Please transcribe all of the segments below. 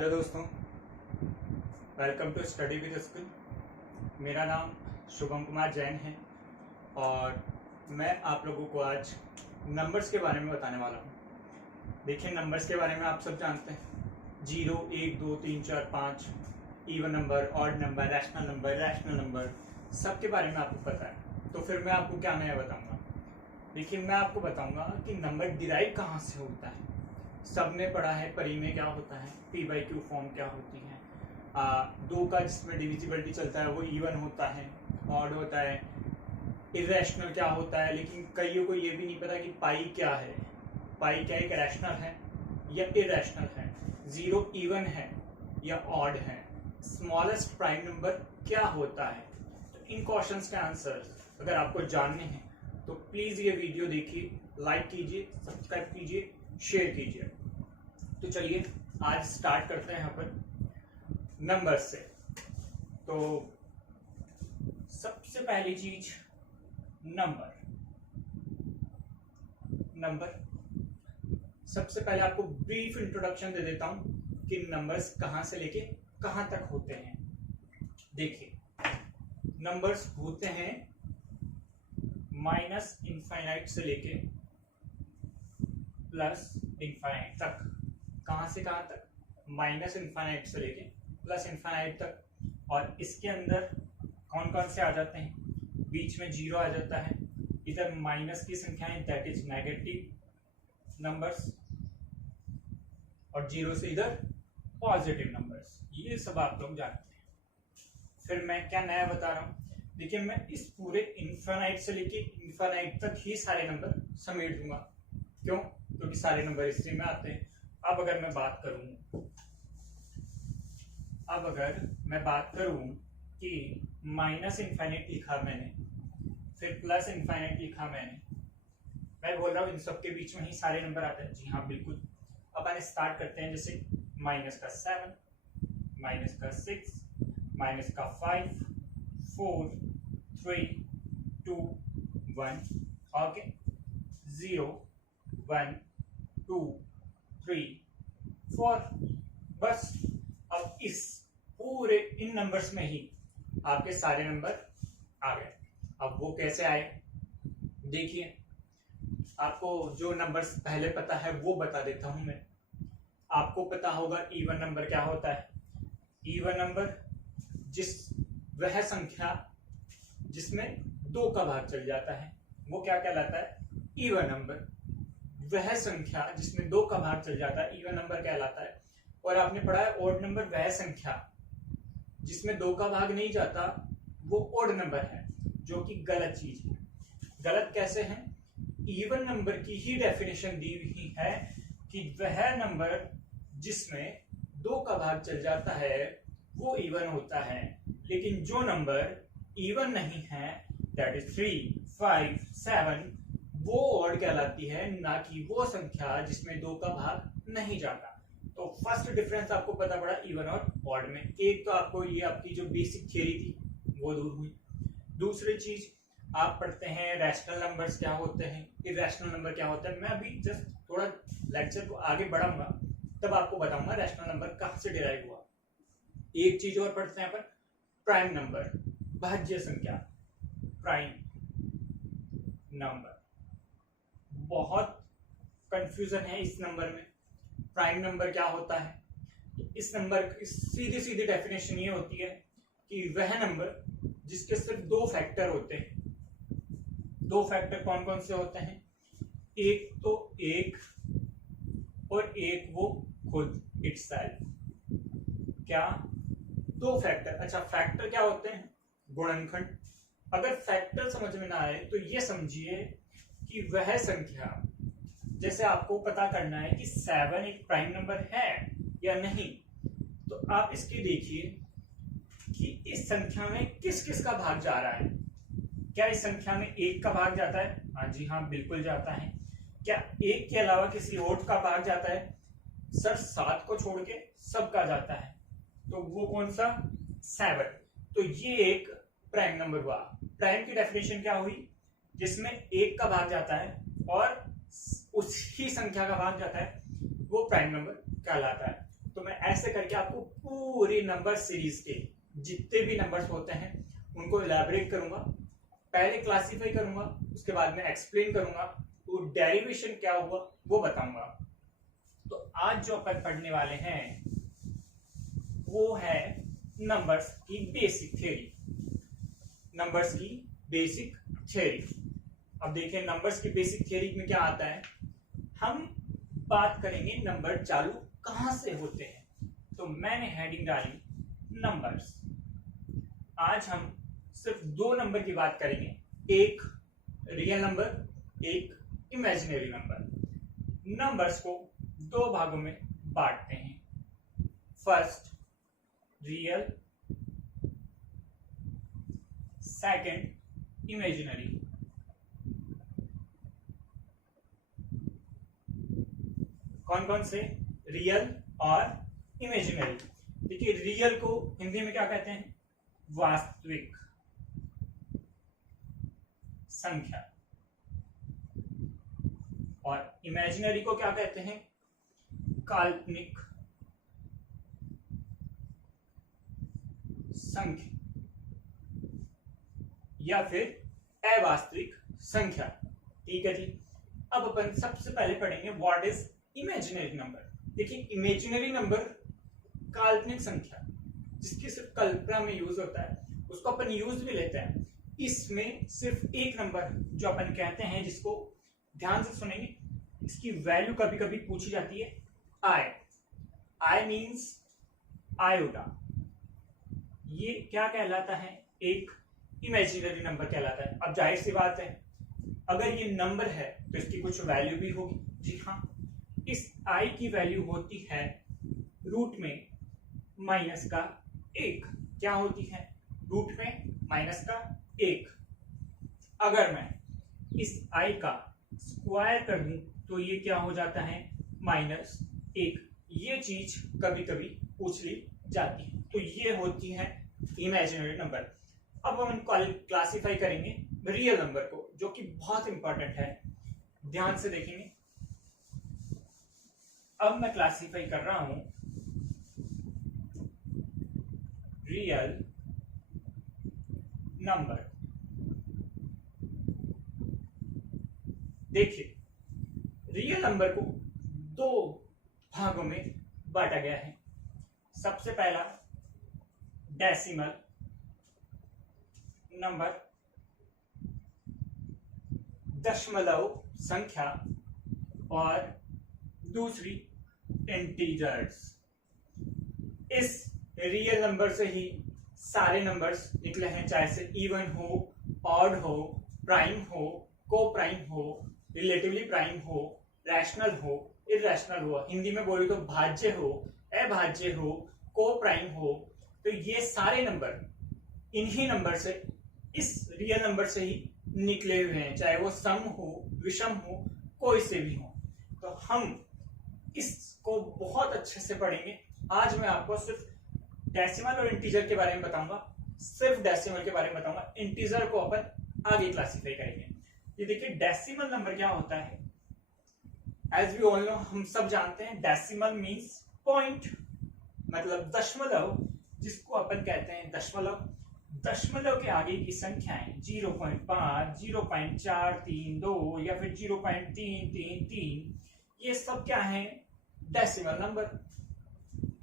Hello दोस्तों, welcome to study with skill. मेरा नाम शुभम कुमार जैन है और मैं आप लोगों को आज नंबर्स के बारे में बताने वाला हूँ। देखिए, नंबर्स के बारे में आप सब जानते हैं, 0, 1, 2, 3, 4, 5, even number, odd number, rational number, सब के बारे में आपको पता है। तो फिर मैं आपको क्या नया बताऊँगा। देखिए, मैं आपको बताऊँगा कि नंबर डिराइव कहाँ से होता है। सबने पढ़ा है परी में क्या होता है, p/q फॉर्म क्या होती है, दो का जिसमें डिविजिबिलिटी चलता है वो इवन होता है, ऑड होता है, इरेशनल क्या होता है। लेकिन कईयों को ये भी नहीं पता कि पाई क्या है। पाई क्या एक रैशनल है या इरेशनल है, 0 इवन है या ऑड है, स्मॉलेस्ट प्राइम नंबर क्या होता है। तो इन क्वेश्चंस के आंसर्स अगर आपको जानने हैं तो प्लीज ये वीडियो देखिए, लाइक कीजिए, सब्सक्राइब कीजिए, शेयर कीजिए। तो चलिए आज स्टार्ट करते हैं यहाँ पर नंबर से। तो सबसे पहली चीज नंबर सबसे पहले आपको ब्रीफ इंट्रोडक्शन दे देता हूं कि नंबर्स कहां से लेके कहां तक होते हैं। देखिए, नंबर्स होते हैं माइनस इनफाइनाइट से लेके प्लस इनफाइनाइट तक। कहां से कहां तक? माइनस इनफाइनाइट से लेके प्लस इनफाइनाइट तक। और इसके अंदर कौन कौन से आ जाते हैं? बीच में 0 आ जाता है, इधर माइनस की संख्याएं दैट इज नेगेटिव नंबर्स, और 0 से इधर पॉजिटिव नंबर्स। ये सब आप लोग जानते हैं। फिर मैं क्या नया बता रहा हूं। देखिए, मैं इस पूरे इनफाइनाइट से लेके इनफाइनाइट तक ही सारे नंबर समेट दूंगा। क्यों? क्योंकि सारे नंबर इसी में आते हैं। अब अगर मैं बात करूं कि माइनस इनफाइनाइट लिखा मैंने, फिर प्लस इनफाइनाइट लिखा मैंने, मैं बोल रहा हूं इन सबके बीच में ही सारे नंबर आते हैं। जी हाँ, बिल्कुल। अपन स्टार्ट करते हैं, जैसे माइनस का 7, माइनस का 6, माइनस का 5, 4, 3, 2, 1, ओके, 0, 1, 2, 3, 4। बस अब इस पूरे इन नंबर्स में ही आपके सारे नंबर आ गए। अब वो कैसे आए? देखिए, आपको जो नंबर्स पहले पता है वो बता देता हूं मैं। आपको पता होगा इवन नंबर क्या होता है। इवन नंबर वह संख्या जिसमें 2 का भाग चल जाता है वो क्या कहलाता है? Even number. वह संख्या जिसमें 2 का भाग चल जाता है इवन नंबर कहलाता है। और आपने पढ़ा है ऑड नंबर वह संख्या जिसमें 2 का भाग नहीं जाता वो ऑड नंबर है, जो कि गलत चीज है। गलत कैसे है? इवन नंबर की ही डेफिनेशन दी हुई है कि वह नंबर जिसमें 2 का भाग चल जाता है वो इवन होता है, लेकिन जो नंबर इवन नहीं है दैट इज 3, 5, 7, वो ऑड कहलाती है, ना कि वो संख्या जिसमें 2 का भाग नहीं जाता। तो फर्स्ट डिफरेंस आपको पता पड़ा इवन और ऑड में। एक तो आपको ये आपकी जो बेसिक थ्योरी थी वो दूर हुई। दूसरी चीज आप पढ़ते हैं रैशनल नंबर्स क्या होते हैं, इरेशनल नंबर क्या होता है। मैं अभी जस्ट थोड़ा लेक्चर को आगे बढ़ाऊंगा, तब आपको बताऊंगा रैशनल नंबर कहां से डिराइव हुआ। एक चीज और पढ़ते हैं अपन, प्राइम नंबर, भाज्य संख्या, प्राइम नंबर। बहुत कंफ्यूजन है इस नंबर में। प्राइम नंबर क्या होता है? इस नंबर की सीधी सीधी डेफिनेशन ये होती है कि वह नंबर जिसके सिर्फ 2 फैक्टर होते हैं। 2 फैक्टर कौन कौन से होते हैं? एक तो एक, और एक वो खुद इटसेल्फ। क्या? 2 फैक्टर। अच्छा, फैक्टर क्या होते हैं? गुणनखंड। अगर फैक्टर समझ में ना आए तो ये समझिए कि वह संख्या, जैसे आपको पता करना है कि 7 एक प्राइम नंबर है या नहीं, तो आप इसकी देखिए कि इस संख्या में किस किस का भाग जा रहा है। क्या इस संख्या में 1 का भाग जाता है? हाँ जी हाँ, बिल्कुल जाता है। क्या 1 के अलावा किसी और का भाग जाता है? सर 7 को छोड़ के सबका जाता है। तो वो कौन सा? 7। तो ये एक प्राइम नंबर हुआ। प्राइम की डेफिनेशन क्या हुई? जिसमें 1 का भाग जाता है और उसी संख्या का भाग जाता है, वो प्राइम नंबर कहलाता है। तो मैं ऐसे करके आपको पूरी नंबर सीरीज के जितने भी नंबर्स होते हैं उनको इलैबोरेट करूंगा, पहले क्लासिफाई करूंगा, उसके बाद में एक्सप्लेन करूंगा, तो डेरिवेशन क्या हुआ वो बताऊंगा। तो आज जो अपन पढ़ने वाले हैं वो है नंबर्स की बेसिक थ्योरी। नंबर्स की बेसिक थ्योरी। अब देखिए नंबर्स की बेसिक थ्योरी में क्या आता है, हम बात करेंगे नंबर चालू कहां से होते हैं। तो मैंने हेडिंग डाली नंबर्स। आज हम सिर्फ दो नंबर की बात करेंगे, एक रियल नंबर, एक इमेजिनरी नंबर। नंबर्स को दो भागों में बांटते हैं, फर्स्ट रियल, सेकंड इमेजिनरी। कौन कौन से, रियल और इमेजिनरी। देखिए रियल को हिंदी में क्या कहते हैं, वास्तविक संख्या, और इमेजिनरी को क्या कहते हैं, काल्पनिक संख्या या फिर अवास्तविक संख्या। ठीक है जी। अब अपन सबसे पहले पढ़ेंगे व्हाट इज इमेजिनरी नंबर। देखिए इमेजिनरी नंबर काल्पनिक संख्या जिसकी सिर्फ कल्पना में यूज होता है, उसको अपन यूज भी लेते हैं। इसमें सिर्फ एक नंबर जो अपन कहते हैं, जिसको ध्यान से सुनेंगे, इसकी वैल्यू कभी कभी पूछी जाती है, आई मीन्स आयोटा। ये क्या कहलाता है, एक इमेजिनरी नंबर कहलाता है। अब जाहिर सी बात है अगर ये नंबर है तो इसकी कुछ वैल्यू भी होगी। जी हाँ, इस आई की वैल्यू होती है रूट में माइनस का एक। क्या होती है, रूट में माइनस का एक। अगर मैं इस आई का स्क्वायर कर दूं तो ये क्या हो जाता है, माइनस एक। ये चीज कभी कभी पूछ ली जाती है। तो ये होती है इमेजिनरी नंबर। अब हम क्लासिफाई करेंगे रियल नंबर को, जो कि बहुत इंपॉर्टेंट है, ध्यान से देखेंगे। अब मैं क्लासिफाई कर रहा हूं रियल नंबर। देखिए रियल नंबर को दो भागों में बांटा गया है। सबसे पहला डेसिमल नंबर, दशमलव संख्या, और दूसरी इंटीजर्स। इस रियल नंबर से ही सारे नंबर्स निकले हैं, चाहे से इवन हो, ऑड हो, प्राइम हो, को प्राइम हो, रिलेटिवली प्राइम हो, रैशनल हो, इरैशनल हो, हिंदी में बोले तो भाज्य हो, अभाज्य हो, को प्राइम हो। तो ये सारे नंबर इन्हीं नंबर से, इस रियल नंबर से ही निकले हुए हैं, चाहे वो सम हो, विषम हो, कोई से भी हो। तो हम इसको बहुत अच्छे से पढ़ेंगे। आज मैं आपको सिर्फ डेसिमल और इंटीजर के बारे में बताऊंगा, सिर्फ डेसिमल के बारे में बताऊंगा, इंटीजर को अपन आगे क्लासिफाई करेंगे। ये देखिए डेसिमल नंबर क्या होता है, एज वी ऑल नो, हम सब जानते हैं डेसिमल मींस पॉइंट, मतलब दशमलव, जिसको अपन कहते हैं दशमलव। दशमलव के आगे की संख्याएं 0.5, 0.432 या फिर 0.333, ये सब क्या है, डेसिमल नंबर।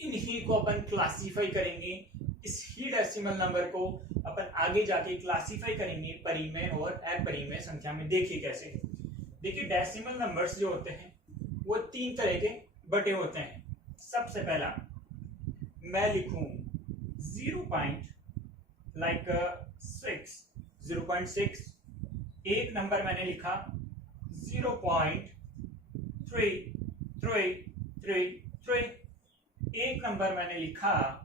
इन्हीं को अपन क्लासिफाई करेंगे। इस ही डेसिमल नंबर को अपन आगे जाके क्लासिफाई करेंगे परिमेय और अपरिमेय संख्या में। देखिए कैसे, देखिए डेसिमल नंबर्स जो होते हैं वो तीन तरह के बटे होते हैं। सबसे पहला मैं लिखूं 0.6, एक नंबर मैंने लिखा 0.3333, एक नंबर मैंने लिखा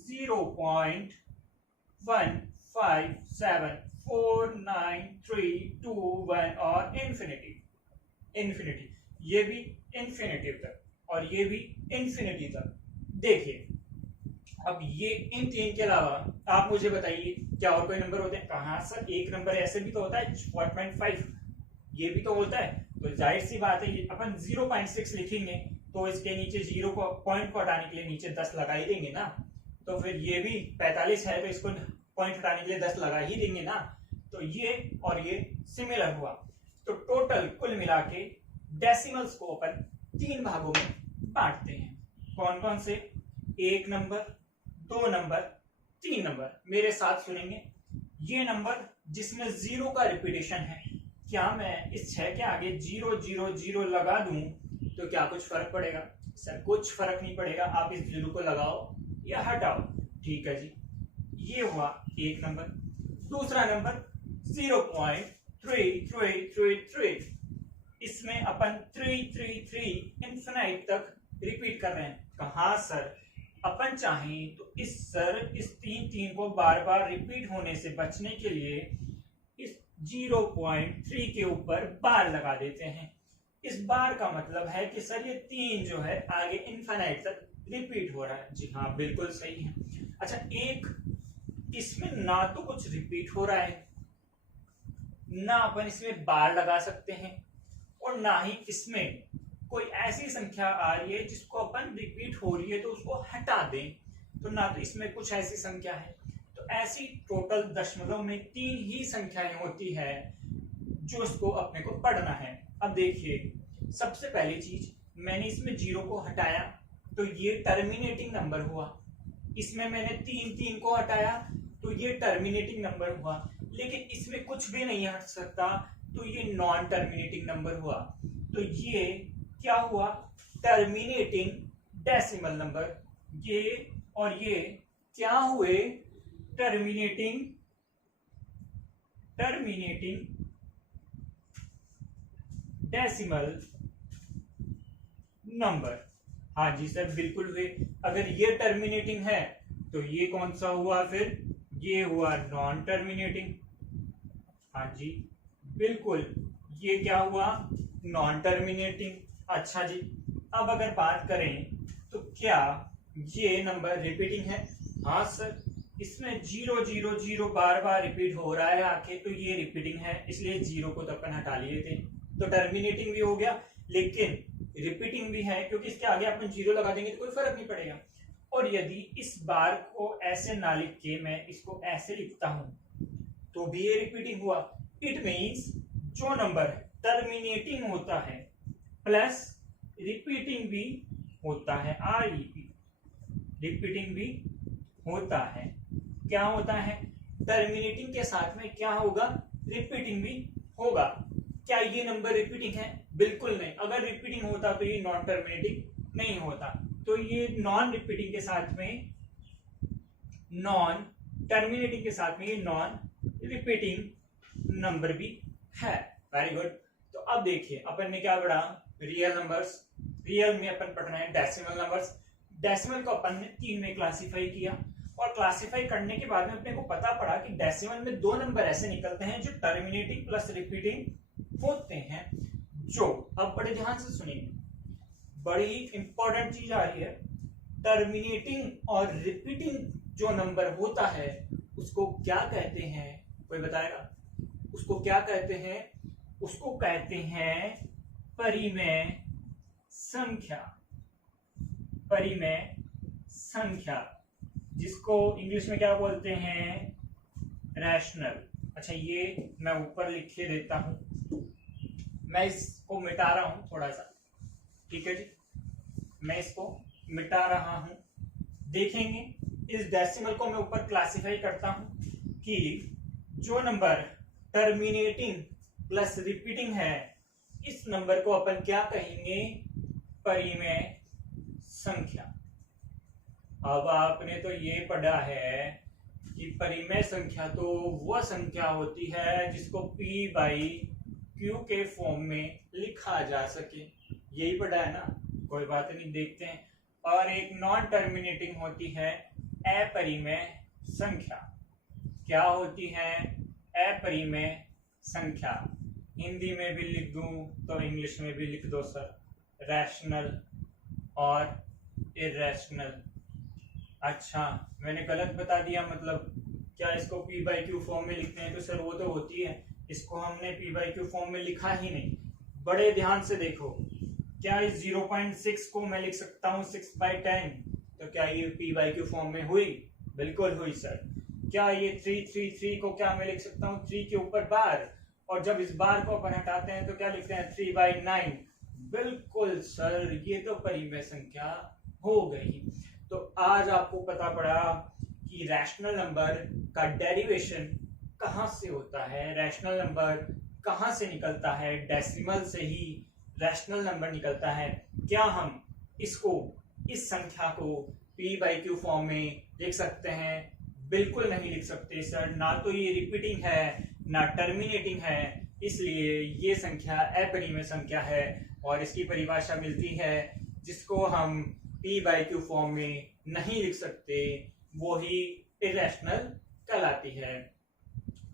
0.15749321 और इंफिनिटी, ये भी इंफिनिटिव तक और ये भी इंफिनिटी तक। देखिए अब ये इन तीन के अलावा आप मुझे बताइए क्या और कोई नंबर होते हैं? कहां सर, एक नंबर ऐसे भी तो होता है 4.5, ये भी तो होता है। तो जाहिर सी बात है अपन 0.6 लिखेंगे तो इसके नीचे 0 को पॉइंट को हटाने के लिए नीचे 10 लगा ही देंगे ना। तो फिर ये भी 45 है तो इसको पॉइंट हटाने के लिए 10 लगा ही देंगे ना। तो ये और ये सिमिलर हुआ। तो टोटल कुल मिला के डेसिमल्स को अपन 3 भागों में बांटते हैं। कौन कौन से? 1 नंबर, 2 नंबर, 3 नंबर। मेरे साथ सुनेंगे। ये नंबर जिसमें 0 का रिपीटेशन है, क्या मैं इस 6 के आगे 0 0 0 लगा दूं तो क्या कुछ फर्क पड़ेगा? सर कुछ फर्क नहीं पड़ेगा। आप इस 0 को लगाओ या हटाओ। ठीक है जी, ये हुआ 1 नंबर। दूसरा नंबर 0.3333। इसमें अपन 333 इंफिनाइट तक रिपीट कर रहे हैं। कहा सर? अपन चाहें तो इस 3 को बार बार रिपीट होने से बचने के लिए इस 0.3 के ऊपर बार लगा देते हैं। इस बार का मतलब है कि सर ये 3 जो है आगे इनफिनाइट तक रिपीट हो रहा है। जी हाँ, बिल्कुल सही है। अच्छा, एक इसमें ना तो कुछ रिपीट हो रहा है, ना अपन इसमें बार लगा सकते हैं, और ना ही इसमें कोई ऐसी संख्या आ रही है जिसको अपन रिपीट हो रही है तो उसको हटा दें। तो ना तो इसमें कुछ ऐसी संख्या है। तो ऐसी टोटल दशमलव में 3 ही संख्याएं होती है जो इसको अपने को पढ़ना है। अब देखिए, सबसे पहली चीज, मैंने इसमें 0 को हटाया तो ये टर्मिनेटिंग नंबर हुआ। इसमें मैंने 3 को हटाया तो ये टर्मिनेटिंग नंबर हुआ। लेकिन इसमें कुछ भी नहीं हट सकता तो ये नॉन टर्मिनेटिंग नंबर हुआ। तो ये क्या हुआ? Terminating decimal number. ये और ये क्या हुए? Terminating decimal number. हाँ जी सर, बिल्कुल हुए। अगर ये टर्मिनेटिंग है तो ये कौन सा हुआ? फिर ये हुआ नॉन टर्मिनेटिंग। हाँ जी, बिल्कुल, ये क्या हुआ? Non terminating. अच्छा जी, अब अगर बात करें तो क्या ये नंबर रिपीटिंग है? हाँ सर, इसमें 0 0 0 बार बार रिपीट हो रहा है आके, तो ये रिपीटिंग है, इसलिए 0 को तो अपन हटा लिए थे। तो टर्मिनेटिंग भी हो गया लेकिन रिपीटिंग भी है, क्योंकि इसके आगे अपन 0 लगा देंगे तो कोई फर्क नहीं पड़ेगा। और यदि इस बार को ऐसे ना लिख के मैं इसको ऐसे लिखता हूं तो भी ये रिपीटिंग हुआ। इट मीन्स जो नंबर टर्मिनेटिंग होता है प्लस रिपीटिंग भी होता है, रिपीटिंग भी होता है। क्या होता है? टर्मिनेटिंग के साथ में क्या होगा? रिपीटिंग भी होगा। क्या ये नंबर रिपीटिंग है? बिल्कुल नहीं। अगर रिपीटिंग होता तो ये नॉन टर्मिनेटिंग नहीं होता। तो ये नॉन रिपीटिंग के साथ में नॉन टर्मिनेटिंग के साथ में ये नॉन रिपीटिंग नंबर भी है। Very good. तो अब देखिए, अपन ने क्या पढ़ा? Real numbers. रियल में अपन पढ़ना है डेसिमल नंबर्स। डेसिमल को अपन ने 3 में क्लासिफाई किया, और क्लासिफाई करने के बाद में अपने को पता पड़ा कि डेसिमल में 2 नंबर ऐसे निकलते हैं जो टर्मिनेटिंग प्लस रिपीटिंग होते हैं। जो, अब बड़े ध्यान से सुनिए, बड़ी इंपॉर्टेंट चीज आ रही है। टर्मिनेटिंग और रिपीटिंग जो नंबर होता है उसको क्या कहते हैं? कोई बताएगा? उसको क्या कहते हैं? उसको कहते हैं परिमेय संख्या। परिमेय संख्या, जिसको इंग्लिश में क्या बोलते हैं? रैशनल। अच्छा, ये मैं ऊपर लिख के देता हूं। मैं इसको मिटा रहा हूं थोड़ा सा। ठीक है जी, मैं इसको मिटा रहा हूं। देखेंगे, इस डेसिमल को मैं ऊपर क्लासिफाई करता हूं कि जो नंबर टर्मिनेटिंग प्लस रिपीटिंग है, इस नंबर को अपन क्या कहेंगे? परिमेय संख्या। अब आपने तो ये पढ़ा है कि परिमेय संख्या तो वह संख्या होती है जिसको P बाई Q के फॉर्म में लिखा जा सके। यही पढ़ा है ना? कोई बात नहीं, देखते हैं। और एक नॉन टर्मिनेटिंग होती है अपरिमेय संख्या। क्या होती है? अपरिमेय संख्या। हिंदी में भी लिख दूं तो इंग्लिश में भी लिख दो सर, रैशनल और इरेशनल। अच्छा, मैंने गलत बता दिया। मतलब क्या इसको P बाई Q फॉर्म में लिखते हैं? तो सर वो तो होती है, इसको हमने P बाई Q फॉर्म में लिखा ही नहीं। बड़े ध्यान से देखो, क्या इस 0.6 को मैं लिख सकता हूँ 6/10? तो क्या ये p/q फॉर्म में हुई? बिल्कुल हुई सर। क्या ये 3 को क्या मैं लिख सकता हूँ 3 के ऊपर बार, और जब इस बार को अपन हटाते हैं तो क्या लिखते हैं 3/9? बिल्कुल सर, ये तो परिमेय संख्या हो गई। तो आज आपको पता पड़ा कि रैशनल नंबर का डेरिवेशन कहाँ से होता है, रैशनल नंबर कहाँ से निकलता है, डेसिमल से ही रैशनल नंबर निकलता है। क्या हम इसको, इस संख्या को p/q फॉर्म में लिख सकते हैं? बिल्कुल नहीं लिख सकते सर, ना तो ये रिपीटिंग है ना टर्मिनेटिंग है, इसलिए ये संख्या अपरिमेय संख्या है और इसकी परिभाषा मिलती है जिसको हम p/q फॉर्म में नहीं लिख सकते, वो ही इरेशनल कहलाती है।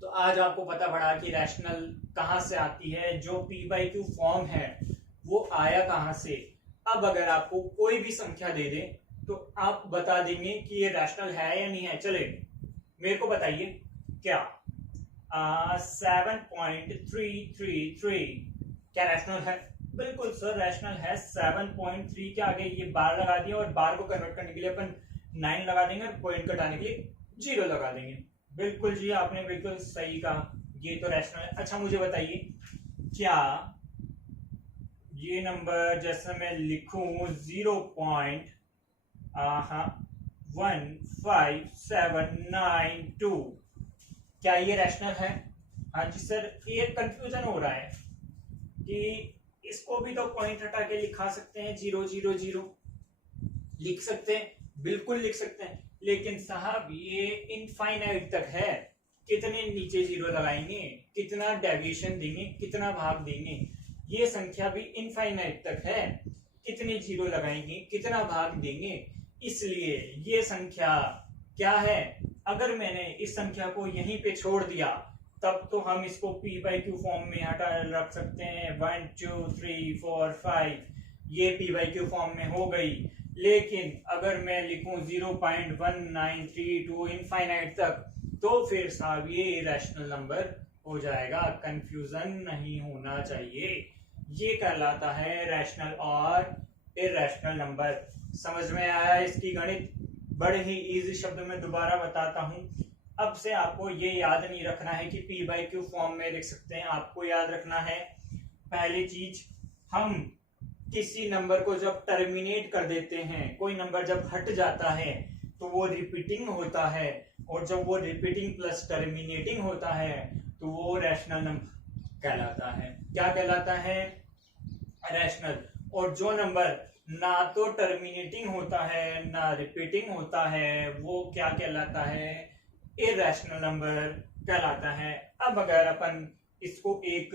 तो आज आपको पता पड़ा कि रैशनल कहाँ से आती है, जो p/q फॉर्म है वो आया कहाँ से। अब अगर आपको कोई भी संख्या दे दे तो आप बता देंगे कि ये रैशनल है या नहीं है। चले मेरे को बताइए, क्या 7.333 क्या रैशनल है? बिल्कुल सर रैशनल है। 7.3 के आगे ये बार लगा दिया और बार को कन्वर्ट करने के लिए अपन 9 लगा देंगे और पॉइंट घटाने के लिए 0 लगा देंगे। बिल्कुल जी, आपने बिल्कुल सही कहा, ये तो रैशनल है। अच्छा मुझे बताइए, क्या ये नंबर जैसे मैं लिखूं 0.15792, क्या ये रैशनल है? हाँ जी सर, ये कंफ्यूजन हो रहा है कि इसको भी तो पॉइंट हटा के लिखा सकते हैं, 000 लिख सकते हैं, बिल्कुल लिख सकते हैं, लेकिन साहब ये इनफाइनाइट तक है। कितने नीचे 0 लगाएंगे, कितना डेविएशन देंगे, कितना भाग देंगे? ये संख्या भी इनफाइनाइट तक है, कितने 0 लगाएंगे, कितना भाग देंगे? इसलिए ये संख्या क्या है, अगर मैंने इस संख्या को यहीं पे छोड़ दिया तब तो हम इसको p/q फॉर्म में हटा रख सकते हैं, 1 2 3 4 5, ये p/q फॉर्म में हो गई। लेकिन अगर मैं लिखूं 0.1932 इनफाइनाइट तक, तो फिर साहब ये इरेशनल नंबर हो जाएगा। कंफ्यूजन नहीं होना चाहिए, ये कहलाता है रैशनल और इरेशनल नंबर। समझ में आया इसकी गणित? बड़े ही इजी शब्द में दोबारा बताता हूं। अब से आपको ये याद नहीं रखना है कि p/q फॉर्म में लिख सकते हैं। आपको याद रखना है, पहली चीज, हम किसी नंबर को जब टर्मिनेट कर देते हैं, कोई नंबर जब हट जाता है तो वो रिपीटिंग होता है, और जब वो रिपीटिंग प्लस टर्मिनेटिंग होता है तो वो रैशनल नंबर कहलाता है। क्या कहलाता है? रैशनल। और जो नंबर ना तो टर्मिनेटिंग होता है ना रिपीटिंग होता है, वो क्या कहलाता है? इरेशनल नंबर कहलाता है। अब अगर अपन इसको एक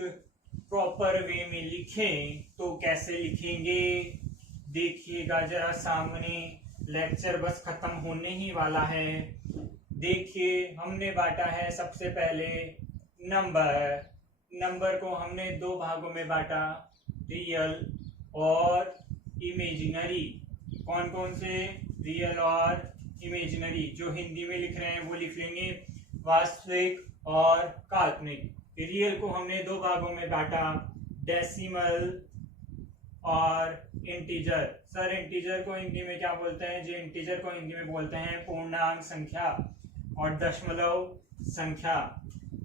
प्रॉपर वे में लिखें तो कैसे लिखेंगे, देखिएगा जरा सामने, लेक्चर बस खत्म होने ही वाला है। देखिए हमने बांटा है सबसे पहले नंबर को हमने दो भागों में बांटा, रियल और इमेजिनरी। कौन कौन से? रियल और इमेजिनरी। जो हिंदी में लिख रहे हैं वो लिख लेंगे वास्तविक और काल्पनिक। रियल को हमने दो भागों में बांटा, डेसिमल और इंटीजर। सर इंटीजर को हिंदी में क्या बोलते हैं जी? इंटीजर को हिंदी में बोलते हैं पूर्णांक संख्या और दशमलव संख्या।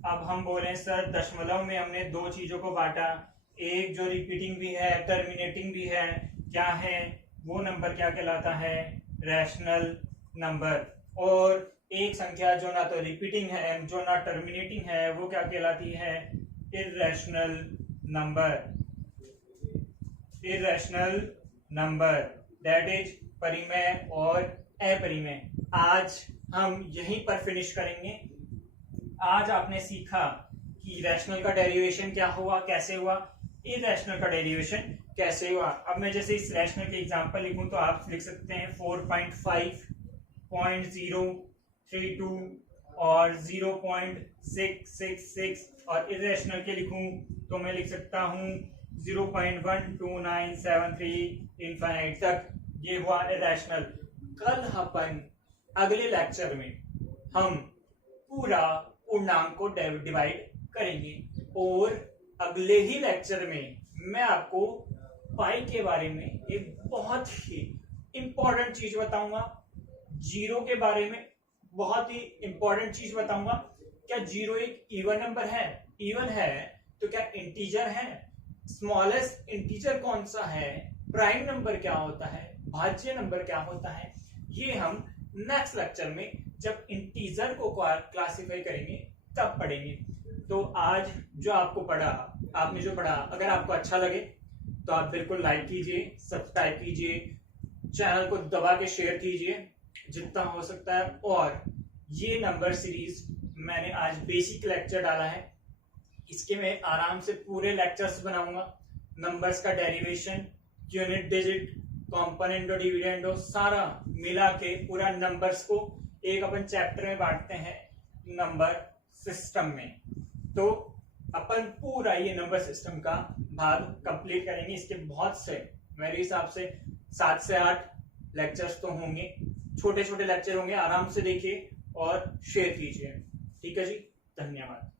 अब हम बोले सर दशमलव में हमने दो चीजों को बांटा, एक जो रिपीटिंग भी है टर्मिनेटिंग भी है, क्या है वो नंबर क्या कहलाता है? Rational number. और एक संख्या जो ना तो रिपीटिंग है जो ना टर्मिनेटिंग है, वो क्या कहलाती है? Irrational number. Irrational number that is परिमेय और अपरिमेय। आज हम यहीं पर फिनिश करेंगे। आज आपने सीखा कि रैशनल का डेरिवेशन क्या हुआ, कैसे हुआ, इररेशनल का डेरिवेशन कैसे हुआ। अब मैं जैसे इस रैशनल के एग्जांपल लिखूं तो आप लिख सकते हैं 4.5.032 और 0.666, और इररेशनल के लिखूं तो मैं लिख सकता हूं 0.12973 इनफाइनाइट तक। ये हुआ इररेशनल। कल अपन अगले लेक्चर में हम पूरा पूर्णांक को डिवाइड करेंगे, और अगले ही लेक्चर में मैं आपको पाई के बारे में एक बहुत ही इंपॉर्टेंट चीज बताऊंगा, जीरो के बारे में बहुत ही इंपॉर्टेंट चीज बताऊंगा। क्या जीरो एक इवन नंबर है? इवन है तो क्या इंटीजर है? स्मॉलेस्ट इंटीजर कौन सा है? प्राइम नंबर क्या होता है? भाज्य नंबर क्या होता है? ये हम नेक्स्ट लेक्चर में जब इंटीजर को क्लासिफाई करेंगे तब पढ़ेंगे। तो आज जो आपको पढ़ा, आपने जो पढ़ा, अगर आपको अच्छा लगे तो आप बिल्कुल लाइक कीजिए, सब्सक्राइब कीजिए, चैनल को दबा के शेयर कीजिए जितना हो सकता है। और ये नंबर सीरीज मैंने आज बेसिक लेक्चर डाला है, इसके मैं आराम से पूरे लेक्चर्स बनाऊंगा। नंबर्स का डेरिवेशन, यूनिट डिजिट, कॉम्पोनेंट और डिविडेंड सारा मिला के पूरा नंबर्स को एक अपन चैप्टर में बांटते हैं नंबर सिस्टम में। तो अपन पूरा ये नंबर सिस्टम का भाग कंप्लीट करेंगे। इसके बहुत से, मेरे हिसाब से 7 से 8 लेक्चर्स तो होंगे, छोटे छोटे लेक्चर होंगे। आराम से देखिए और शेयर कीजिए। ठीक है जी, धन्यवाद।